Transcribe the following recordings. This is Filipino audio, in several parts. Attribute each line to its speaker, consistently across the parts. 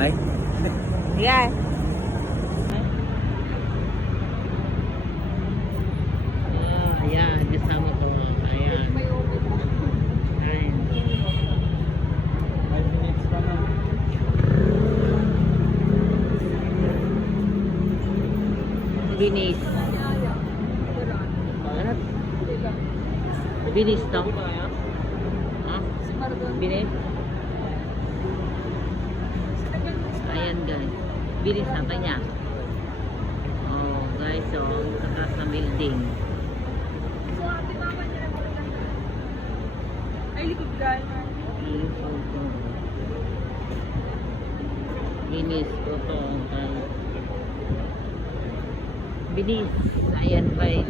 Speaker 1: guys.
Speaker 2: Ah, ayan, kasama ko. Ayan. Ayan.
Speaker 3: 5 minutes pa na.
Speaker 2: Binis. Binis to? Ha? Binis? Ayan na pa niya. Oh, guys, so, sa taas ng building.
Speaker 1: Ay, likod ka.
Speaker 2: Binis ko to. Binis ko to. Binis. Ayan guys,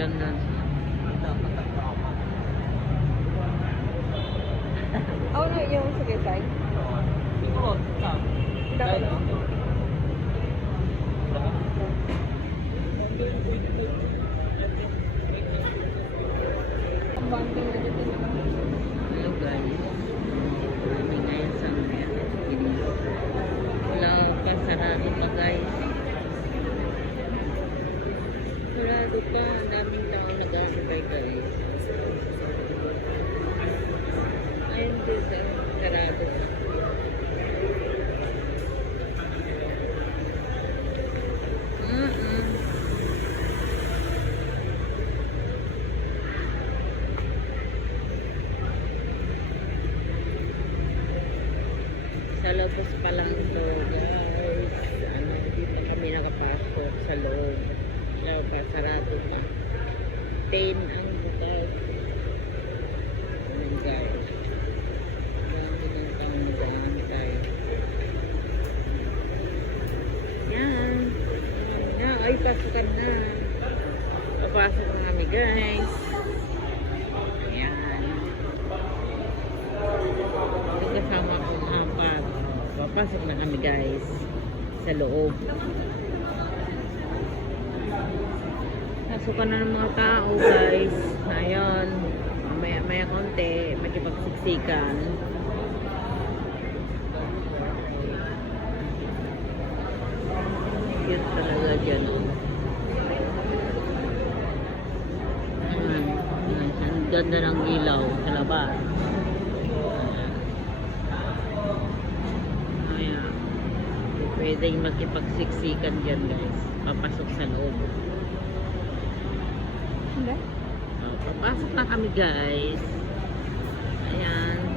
Speaker 2: ganda.
Speaker 3: Dapat ang drama.
Speaker 1: Ako na yung sige, Sai.
Speaker 3: Siguro, ikaw.
Speaker 1: Dapat. Ang bonding na dito naman.
Speaker 2: Hello guys. Kami ngayon sa Binis. Wala pa, sarado pa guys. Sarado pa, ang daming tao nag-aantay guys. Ayun din, sarado pa. Mm-mm. Sa labas pa lang to, guys. Ano, hindi pa kami nakapasok sa loob. Pa, sarado pa. 10 ang bukas. Ayan, guys. Dami ng taong nag-aantay. Yan. Yan. Ay, pasukan na. Papasok na kami, guys. Ayan. Kasama apat. Papasok na kami guys sa loob. Pasukan na ng mga tao guys. Ayun. Maya maya konti. Magkipagsiksikan. Cute talaga dyan. Ayan. Ang ganda ng ilaw sa labas. Ayan. Pwedeng makipagsiksikan dyan guys. Papasok sa loob.
Speaker 1: Hindi?
Speaker 2: Oh, papasok na kami guys. Ayan.